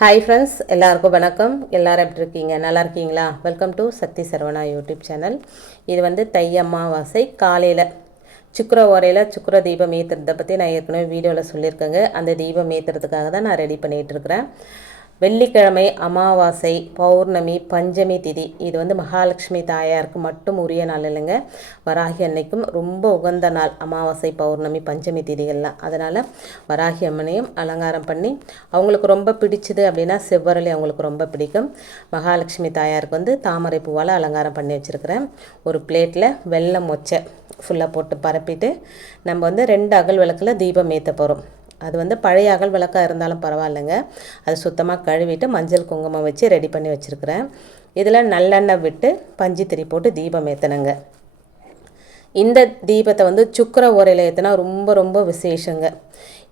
Hi friends, எல்லாருக்கும் வணக்கம். எல்லோரும் எப்படி இருக்கீங்க? நல்லா இருக்கீங்களா? Welcome to Sakthi Saravana YouTube channel. இது வந்து தை அமாவாசை காலையில் சுக்கர ஓரையில் சுக்கர தீபம் ஏற்றுறதை பற்றி நான் ஏற்கனவே வீடியோவில் சொல்லியிருக்கேங்க. அந்த தீபம் ஏற்றுறதுக்காக தான் நான் ரெடி பண்ணிகிட்ருக்கிறேன். வெள்ளிக்கிழமை, அமாவாசை, பௌர்ணமி, பஞ்சமி திதி இது வந்து மகாலட்சுமி தாயாருக்கு மட்டும் உரிய நாள் இல்லைங்க. வராகி அன்னைக்கும் ரொம்ப உகந்த நாள் அமாவாசை, பௌர்ணமி, பஞ்சமி திதிகள்லாம். அதனால் வராகி அம்மனையும் அலங்காரம் பண்ணி அவங்களுக்கு ரொம்ப பிடிச்சது அப்படின்னா செவ்வரளி அவங்களுக்கு ரொம்ப பிடிக்கும். மகாலட்சுமி தாயாருக்கு வந்து தாமரை பூவால் அலங்காரம் பண்ணி வச்சுருக்கிறேன். ஒரு பிளேட்டில் வெல்லம் மொச்சை ஃபுல்லாக போட்டு பரப்பிட்டு நம்ம வந்து 2 அகல் விளக்கில் தீபம் ஏற்ற போகிறோம். அது வந்து பழைய அகல் விளக்காக இருந்தாலும் பரவாயில்லைங்க. அது சுத்தமாக கழுவிட்டு மஞ்சள் குங்குமம் வச்சு ரெடி பண்ணி வச்சுருக்கிறேன். இதில் நல்லெண்ணெய் விட்டு பஞ்சு திரி போட்டு தீபம் ஏற்றணுங்க. இந்த தீபத்தை வந்து சுக்கர ஓரையில் ஏற்றினா ரொம்ப ரொம்ப விசேஷங்க.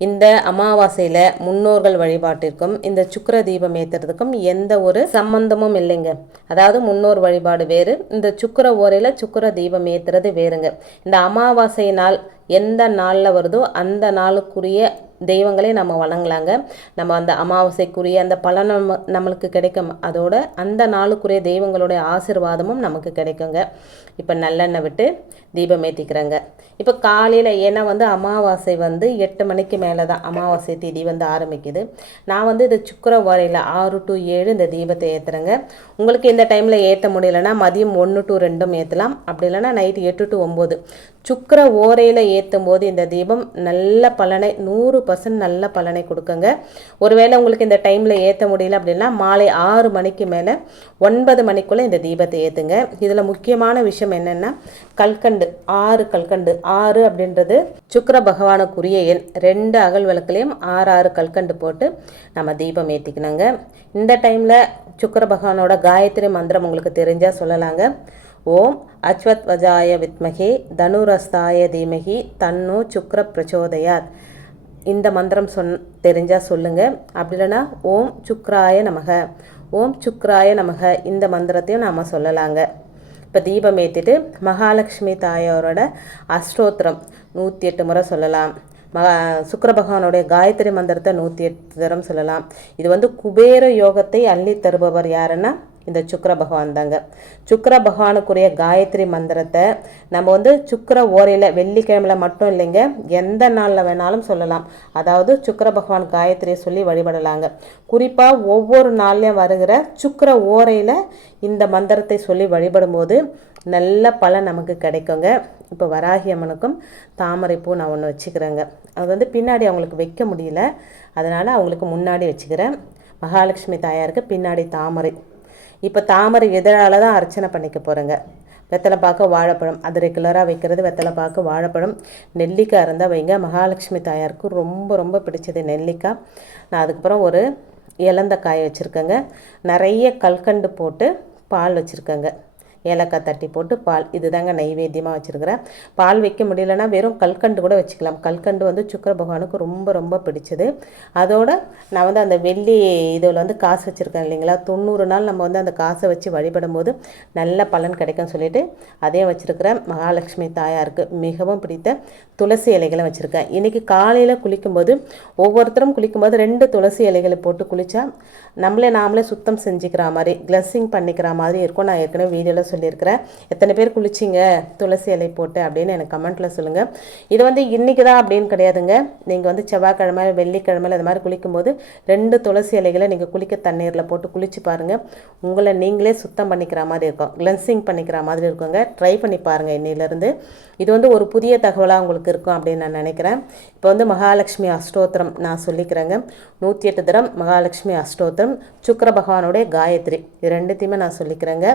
இந்த அமாவாசையில் முன்னோர்கள் வழிபாட்டிற்கும் இந்த சுக்கர தீபம் ஏற்றுறதுக்கும் எந்த ஒரு சம்பந்தமும் இல்லைங்க. அதாவது முன்னோர் வழிபாடு வேறு, இந்த சுக்கர ஓரையில் சுக்கர தீபம் ஏற்றுறது வேறுங்க. இந்த அமாவாசை நாள் எந்த நாளில் வருதோ அந்த நாளுக்குரிய தெய்வங்களே நம்ம வணங்கலாங்க. நம்ம அந்த அமாவாசைக்குரிய அந்த பலன் நம்மளுக்கு கிடைக்கும். அதோட அந்த நாளுக்குரிய தெய்வங்களுடைய ஆசீர்வாதமும் நமக்கு கிடைக்குங்க. இப்போ நல்லெண்ணெய் விட்டு தீபம் ஏற்றிக்கிறேங்க. இப்போ காலையில் ஏன்னா வந்து அமாவாசை வந்து 8 மணிக்கு மேலே தான் அமாவாசை திதி வந்து ஆரம்பிக்குது. நான் வந்து இது சுக்கர ஓரையில் 6 to 7 இந்த தீபத்தை ஏற்றுறேங்க. உங்களுக்கு இந்த டைமில் ஏற்ற முடியலைன்னா மதியம் 1 to 2 ஏற்றலாம். அப்படி இல்லைன்னா நைட்டு 8 to 9 சுக்கர ஓரையில் ஏற்றும் போது இந்த தீபம் நல்ல பலனை 100% நல்ல பலனை கொடுக்குங்க. ஒருவேளை உங்களுக்கு இந்த டைமில் ஏற்ற முடியல அப்படின்னா மாலை 6 மணிக்கு மேலே 9 மணிக்குள்ளே இந்த தீபத்தை ஏற்றுங்க. இதில் முக்கியமான விஷயம் என்னென்னா கல்கண்டு, 6 கல்கண்டு. 6 அப்படின்றது சுக்கர பகவானுக்குரிய எண். 2 அகல் விளக்குலையும் 6 கல்கண்டு போட்டு நம்ம தீபம் ஏற்றிக்கணுங்க. இந்த டைமில் சுக்கர பகவானோட காயத்ரி மந்திரம் உங்களுக்கு தெரிஞ்சால் சொல்லலாங்க. ஓம் அச்வத் வஜாய வித்மகே தனுரஸ்தாய தீமகி தன்னோ சுக்ர பிரச்சோதயாத். இந்த மந்திரம் தெரிஞ்சால் சொல்லுங்கள். அப்படி இல்லைன்னா ஓம் சுக்ராய நமக, ஓம் சுக்ராய நமக இந்த மந்திரத்தையும் நாம் சொல்லலாங்க. இப்போ தீபம் ஏற்றிட்டு மகாலட்சுமி தாயாரோட அஷ்டோத்திரம் 108 முறை சொல்லலாம். சுக்கர பகவானுடைய காயத்ரி மந்திரத்தை 108 தரம் சொல்லலாம். இது வந்து குபேர யோகத்தை அள்ளி தருபவர் யாருன்னா இந்த சுக்கர பகவான் தாங்க. சுக்கர பகவானுக்குரிய காயத்ரி மந்திரத்தை நம்ம வந்து சுக்கர ஓரையில் வெள்ளிக்கிழமையில் மட்டும் இல்லைங்க, எந்த நாளில் வேணாலும் சொல்லலாம். அதாவது சுக்கர பகவான் காயத்ரியை சொல்லி வழிபடலாங்க. குறிப்பாக ஒவ்வொரு நாள்லையும் வருகிற சுக்கர ஓரையில் இந்த மந்திரத்தை சொல்லி வழிபடும் போது நல்ல பலன் நமக்கு கிடைக்குங்க. இப்போ வராகி அம்மனுக்கும் தாமரை பூ நான் ஒன்று வச்சுக்கிறேங்க. அது வந்து பின்னாடி அவங்களுக்கு வைக்க முடியல, அதனால் அவங்களுக்கு முன்னாடி வச்சுக்கிறேன். மகாலட்சுமி தாயாருக்கு பின்னாடி தாமரை. இப்போ தாமரை இதழால் தான் அர்ச்சனை பண்ணிக்க போகிறேங்க. வெத்தலைப்பாக்கு, வாழைப்பழம் அது ரெகுலராக வைக்கிறது. வெத்தலைப்பாக்கு, வாழைப்பழம், நெல்லிக்காய் இருந்தால் வைங்க. மகாலட்சுமி தாயாருக்கு ரொம்ப ரொம்ப பிடிச்சது நெல்லிக்காய். நான் அதுக்கப்புறம் ஒரு இலந்த காய் வச்சுருக்கேங்க. நிறைய கல்கண்டு போட்டு பால் வச்சுருக்கேங்க. ஏலக்காய் தட்டி போட்டு பால், இது தாங்க நைவேத்தியமாக வச்சுருக்கிறேன். பால் வைக்க முடியலன்னா வெறும் கல்கண்டு கூட வச்சுக்கலாம். கல்கண்டு வந்து சுக்கர பகவானுக்கு ரொம்ப ரொம்ப பிடிச்சது. அதோட நான் வந்து அந்த வெள்ளி இதில் வந்து காசு வச்சுருக்கேன் இல்லைங்களா, 90 நாள் நம்ம வந்து அந்த காசை வச்சு வழிபடும் போது நல்ல பலன் கிடைக்கும்னு சொல்லிட்டு அதையும் வச்சுருக்கிறேன். மகாலட்சுமி தாயாருக்கு மிகவும் பிடித்த துளசி இலைகளை வச்சுருக்கேன். இன்றைக்கி காலையில் குளிக்கும்போது ஒவ்வொருத்தரும் குளிக்கும்போது 2 துளசி இலைகளை போட்டு குளித்தா நாமளே சுத்தம் செஞ்சுக்கிற மாதிரி, கிளஸ்ஸிங் பண்ணிக்கிற மாதிரி இருக்கும். நான் ஏற்கனவே வீடியோவில் சொல்லியிருக்கிறேன். எத்தனை பேர் குளிச்சிங்க துளசி இலை போட்டு அப்படின்னு எனக்கு கமெண்ட்டில் சொல்லுங்கள். இது வந்து இன்றைக்கி தான் அப்படின்னு கிடையாதுங்க. நீங்கள் வந்து செவ்வாய்க்கிழமை, வெள்ளிக்கிழமை அது மாதிரி குளிக்கும்போது 2 துளசி இலைகளை நீங்கள் குளிக்க தண்ணீரில் போட்டு குளித்து பாருங்கள். உங்களை நீங்களே சுத்தம் பண்ணிக்கிற மாதிரி இருக்கும், கிளென்சிங் பண்ணிக்கிற மாதிரி இருக்குங்க. ட்ரை பண்ணி பாருங்கள் இன்னிலேருந்து. இது வந்து ஒரு புதிய தகவலாக உங்களுக்கு இருக்கும் அப்படின்னு நான் நினைக்கிறேன். இப்போ வந்து மகாலட்சுமி அஷ்டோத்திரம் நான் சொல்லிக்கிறேங்க. 108 தரம் மகாலட்சுமி அஷ்டோத்திரம், சுக்கர பகவானுடைய காயத்ரி, இது 2த்தையுமே நான் சொல்லிக்கிறேங்க.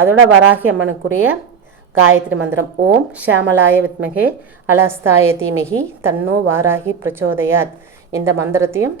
அதோட வராகி அம்மனுக்குரிய காயத்ரி மந்திரம் ஓம் ஷியாமலாய வித்மகே அலஸ்தாய தீமகி தன்னோ வாராகி பிரச்சோதயாத். இந்த மந்திரத்தையும்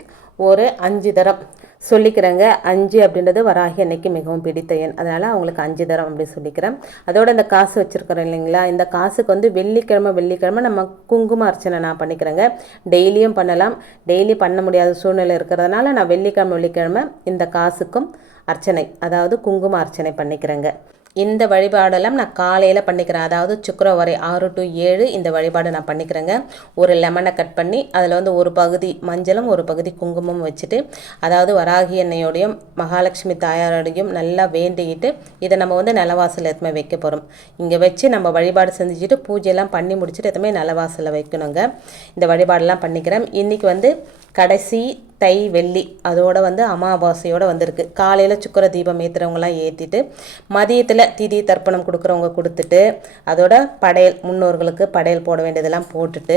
ஒரு 5 தரம் சொல்லிக்கிறேங்க. 5 அப்படின்றது வராகி அன்னைக்கு மிகவும் பிடித்த எண், அதனால் அவங்களுக்கு 5 தரம் அப்படி சொல்லிக்கிறேன். அதோட இந்த காசு வச்சுருக்கிறோம் இல்லைங்களா, இந்த காசுக்கு வந்து வெள்ளிக்கிழமை நம்ம குங்கும அர்ச்சனை நான் பண்ணிக்கிறேங்க. டெய்லியும் பண்ணலாம். டெய்லி பண்ண முடியாத சூழ்நிலை இருக்கிறதுனால நான் வெள்ளிக்கிழமை இந்த காசுக்கும் அர்ச்சனை, அதாவது குங்கும அர்ச்சனை பண்ணிக்கிறேங்க. இந்த வழிபாடெல்லாம் நான் காலையில் பண்ணிக்கிறேன். அதாவது சுக்கிரவாரை 6 to 7 இந்த வழிபாடு நான் பண்ணிக்கிறேங்க. ஒரு லெமனை கட் பண்ணி அதில் வந்து ஒரு பகுதி மஞ்சளும் ஒரு பகுதி குங்குமம் வச்சுட்டு, அதாவது வராகி எண்ணெயோடையும் மகாலட்சுமி தாயாரோடையும் நல்லா வேண்டிக்கிட்டு இதை நம்ம வந்து நிலவாசல் எதுவுமே வைக்க போகிறோம். இங்கே வச்சு நம்ம வழிபாடு செஞ்சுட்டு பூஜையெல்லாம் பண்ணி முடிச்சுட்டு எதுவுமே நிலவாசலில் வைக்கணுங்க. இந்த வழிபாடெல்லாம் பண்ணிக்கிறேன். இன்றைக்கி வந்து கடைசி தை வெள்ளி, அதோட வந்து அமாவாசையோடு வந்திருக்கு. காலையில் சுக்கிர தீபம் ஏற்றுறவங்களாம் ஏற்றிட்டு மதியத்தில் திதி தர்ப்பணம் கொடுக்குறவங்க கொடுத்துட்டு அதோட படையல் முன்னோர்களுக்கு படையல் போட வேண்டியதெல்லாம் போட்டுட்டு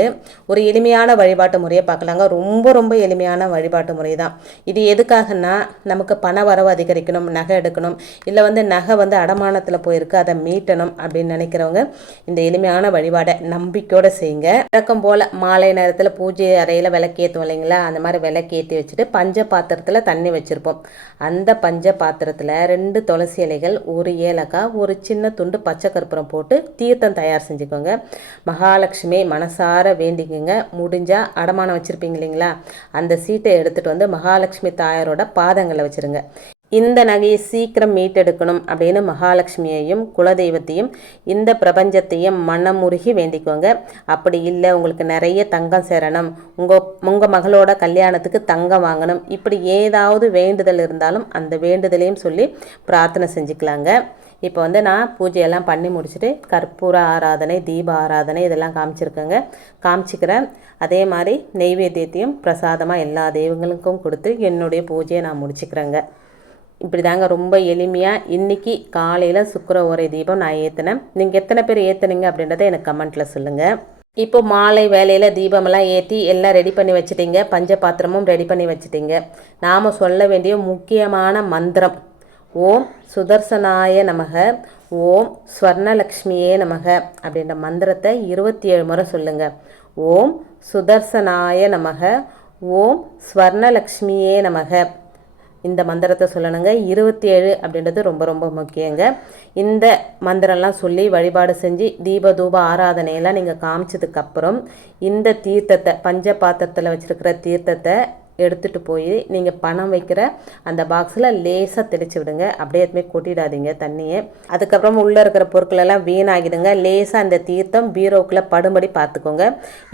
ஒரு எளிமையான வழிபாட்டு முறையை பார்க்கலாங்க. ரொம்ப ரொம்ப எளிமையான வழிபாட்டு முறை தான் இது. எதுக்காகனா நமக்கு பண வரவு அதிகரிக்கணும், நகை எடுக்கணும், இல்லை வந்து நகை வந்து அடமானத்தில் போயிருக்கு அதை மீட்டணும் அப்படின்னு நினைக்கிறவங்க இந்த எளிமையான வழிபாடை நம்பிக்கையோடு செய்யுங்க. வழக்கம் போல் மாலை நேரத்தில் பூஜை அறையில் விளக்கேற்றுவோம் இல்லைங்களா, அந்த மாதிரி விளக்கேற்றி வச்சுட்டு பஞ்ச பாத்திரத்தில் தண்ணி வச்சுருப்போம். அந்த பஞ்ச பாத்திரத்தில் 2 துளசி இலைகள், ஒரு ஏலக்காய், ஒரு சின்ன துண்டு பச்சை கற்பூரம் போட்டு தீர்த்தம் தயார் செஞ்சுக்கோங்க. மகாலட்சுமி மனசார வேண்டிக்குங்க. முடிஞ்சால் அடமானம் வச்சுருப்பீங்க இல்லைங்களா, அந்த சீட்டை எடுத்துகிட்டு வந்து மகாலட்சுமி தாயாரோட பாதங்களை வச்சுருங்க. இந்த நகையை சீக்கிரம் மீட்டெடுக்கணும் அப்படின்னு மகாலட்சுமியையும் குலதெய்வத்தையும் இந்த பிரபஞ்சத்தையும் மனமுருகி வேண்டிக்கோங்க. அப்படி இல்லை உங்களுக்கு நிறைய தங்கம் சேரணும், உங்கள் மகளோட கல்யாணத்துக்கு தங்கம் வாங்கணும், இப்படி ஏதாவது வேண்டுதல் இருந்தாலும் அந்த வேண்டுதலையும் சொல்லி பிரார்த்தனை செஞ்சுக்கலாங்க. இப்போ வந்து நான் பூஜையெல்லாம் பண்ணி முடிச்சுட்டு கற்பூர ஆராதனை, தீப ஆராதனை இதெல்லாம் காமிச்சிக்கிறேன். அதே மாதிரி நெய்வேத்தியத்தையும் பிரசாதமாக எல்லா தெய்வங்களுக்கும் கொடுத்து என்னுடைய பூஜையை நான் முடிச்சுக்கிறேங்க. இப்படி தாங்க ரொம்ப எளிமையாக இன்றைக்கி காலையில் சுக்கிர ஓரை தீபம் நான் ஏற்றினேன். நீங்கள் எத்தனை பேர் ஏற்றுனீங்க அப்படின்றத எனக்கு கமெண்ட்டில் சொல்லுங்கள். இப்போ மாலை வேலையில் தீபமெல்லாம் ஏற்றி எல்லாம் ரெடி பண்ணி வச்சுட்டிங்க, பஞ்ச பாத்திரமும் ரெடி பண்ணி வச்சுட்டிங்க. நாம் சொல்ல வேண்டிய முக்கியமான மந்திரம் ஓம் சுதர்சனாய நமக, ஓம் ஸ்வர்ணலக்ஷ்மியே நமக அப்படின்ற மந்திரத்தை 27 முறை சொல்லுங்கள். ஓம் சுதர்சனாய நமக, ஓம் ஸ்வர்ணலக்ஷ்மியே நமக, இந்த மந்திரத்தை சொல்லணுங்க. 27 அப்படின்றது ரொம்ப ரொம்ப முக்கியங்க. இந்த மந்திரம்லாம் சொல்லி வழிபாடு செஞ்சு தீப தூப ஆராதனையெல்லாம் நீங்கள் காமிச்சதுக்கப்புறம் இந்த தீர்த்தத்தை பஞ்ச பாத்திரத்தில் வச்சுருக்கிற தீர்த்தத்தை எடுத்துகிட்டு போய் நீங்கள் பணம் வைக்கிற அந்த பாக்ஸில் லேசாக தெளித்து விடுங்க. அப்படியே எதுவுமே கொட்டிடாதீங்க தண்ணியை. அதுக்கப்புறம் உள்ளே இருக்கிற பொருட்களெல்லாம் வீணாகிடுங்க. லேசாக அந்த தீர்த்தம் பீரோவுக்குள்ளே படும்படி பார்த்துக்கோங்க.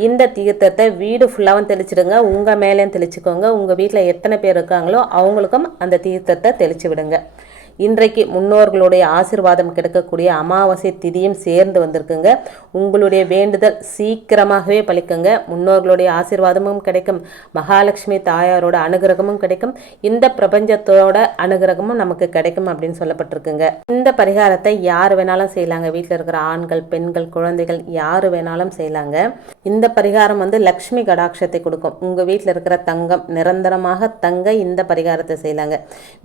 இந்த தீர்த்தத்தை வீடு ஃபுல்லாகவும் தெளிச்சிடுங்க, உங்கள் மேலேயும் தெளிச்சுக்கோங்க. உங்கள் வீட்டில் எத்தனை பேர் இருக்காங்களோ அவங்களுக்கும் அந்த தீர்த்தத்தை தெளித்து விடுங்க. இன்றைக்கு முன்னோர்களுடைய ஆசீர்வாதம் கிடைக்கக்கூடிய அமாவாசை திதியும் சேர்ந்து வந்திருக்குங்க. உங்களுடைய வேண்டுதல் சீக்கிரமாகவே பலிக்குங்க. முன்னோர்களுடைய ஆசீர்வாதமும் கிடைக்கும், மகாலட்சுமி தாயாரோட அனுகிரகமும் கிடைக்கும், இந்த பிரபஞ்சத்தோட அனுகிரகமும் நமக்கு கிடைக்கும் அப்படின்னு சொல்லப்பட்டிருக்குங்க. இந்த பரிகாரத்தை யார் வேணாலும் செய்யலாங்க. வீட்டில் இருக்கிற ஆண்கள், பெண்கள், குழந்தைகள் யார் வேணாலும் செய்யலாங்க. இந்த பரிகாரம் வந்து லக்ஷ்மி கடாட்சத்தை கொடுக்கும். உங்கள் வீட்டில் இருக்கிற தங்கம் நிரந்தரமாக தங்க இந்த பரிகாரத்தை செய்யலாங்க.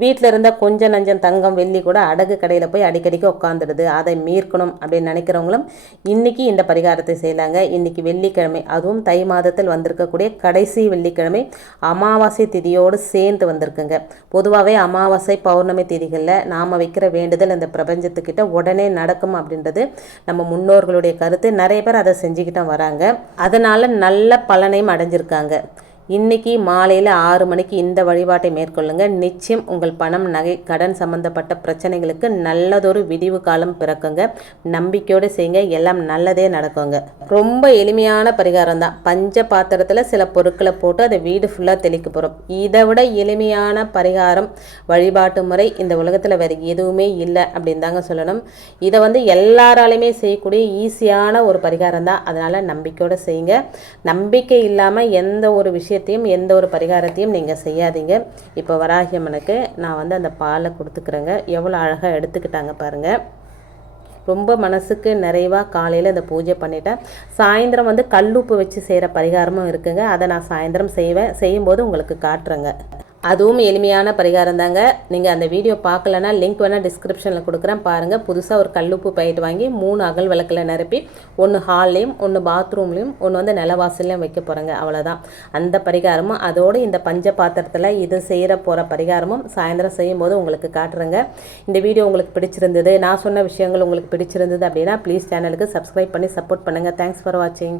வீட்டில் இருந்த கொஞ்சம் நஞ்சம் தங்கம் வெள்ளி கூட அடகு கடையில் போய் அடிக்கடிக்கு உட்காந்துடுது, அதை மீட்கணும் அப்படின்னு நினைக்கிறவங்களும் இன்னைக்கு இந்த பரிகாரத்தை செய்யலாங்க. இன்னைக்கு வெள்ளிக்கிழமை, அதுவும் தை மாதத்தில் வந்திருக்கக்கூடிய கடைசி வெள்ளிக்கிழமை அமாவாசை திதியோடு சேர்ந்து வந்திருக்குங்க. பொதுவாகவே அமாவாசை பௌர்ணமி திதிகளில் நாம் வைக்கிற வேண்டுதல் இந்த பிரபஞ்சத்துக்கிட்ட உடனே நடக்கும் அப்படின்றது நம்ம முன்னோர்களுடைய கருத்து. நிறைய பேர் அதை செஞ்சுக்கிட்டு வராங்க, அதனால நல்ல பலனையும் அடைஞ்சிருக்காங்க. இன்றைக்கி மாலையில் 6 மணிக்கு இந்த வழிபாட்டை மேற்கொள்ளுங்க. நிச்சயம் உங்கள் பணம், நகை, கடன் சம்பந்தப்பட்ட பிரச்சனைகளுக்கு நல்லதொரு விடிவு காலம் பிறக்குங்க. நம்பிக்கையோடு செய்யுங்க, எல்லாம் நல்லதே நடக்குங்க. ரொம்ப எளிமையான பரிகாரம் தான். பஞ்ச பாத்திரத்தில் சில பொருட்களை போட்டு அதை வீடு ஃபுல்லாக தெளிக்க போகிறோம். இதை விட எளிமையான பரிகாரம் வழிபாட்டு முறை இந்த உலகத்தில் வேறு எதுவுமே இல்லை அப்படின்னு தாங்க சொல்லணும். இதை வந்து எல்லாராலையுமே செய்யக்கூடிய ஈஸியான ஒரு பரிகாரம் தான். அதனால் நம்பிக்கையோடு செய்யுங்க. நம்பிக்கை இல்லாமல் எந்த ஒரு எந்த ஒரு பரிகாரத்தையும் நீங்கள் செய்யாதீங்க. இப்போ வராகி அம்மனுக்கு நான் வந்து அந்த பாலை கொடுத்துக்கிறேங்க. எவ்வளோ அழகாக எடுத்துக்கிட்டாங்க பாருங்கள். ரொம்ப மனசுக்கு நிறைவாக காலையில் இந்த பூஜை பண்ணிட்டேன். சாயந்தரம் வந்து கல்லுப்பு வச்சு செய்கிற பரிகாரமும் இருக்குங்க. அதை நான் சாயந்தரம் செய்யும்போது உங்களுக்கு காட்டுறேங்க. அதுவும் எளிமையான பரிகாரம் தாங்க. நீங்கள் அந்த வீடியோ பார்க்கலன்னா லிங்க் வேணால் டிஸ்கிரிப்ஷனில் கொடுக்குறேன், பாருங்கள். புதுசாக ஒரு கல்லுப்பு பைட்டு வாங்கி 3 அகல் விளக்கில் நிரப்பி 1 ஹால்லையும் 1 பாத்ரூம்லேயும் 1 வந்து நிலவாசல்லையும் வைக்க போகிறேங்க. அவ்வளோதான் அந்த பரிகாரமும். அதோடு இந்த பஞ்ச பாத்திரத்தில் இது செய்கிற போகிற பரிகாரமும் சாயந்தரம் செய்யும்போது உங்களுக்கு காட்டுறேங்க. இந்த வீடியோ உங்களுக்கு பிடிச்சிருந்தது, நான் சொன்ன விஷயங்கள் உங்களுக்கு பிடிச்சிருந்தது அப்படின்னா ப்ளீஸ் சேனலுக்கு சப்ஸ்கிரைப் பண்ணி சப்போர்ட் பண்ணுங்கள். தேங்க்ஸ் ஃபார் வாட்சிங்.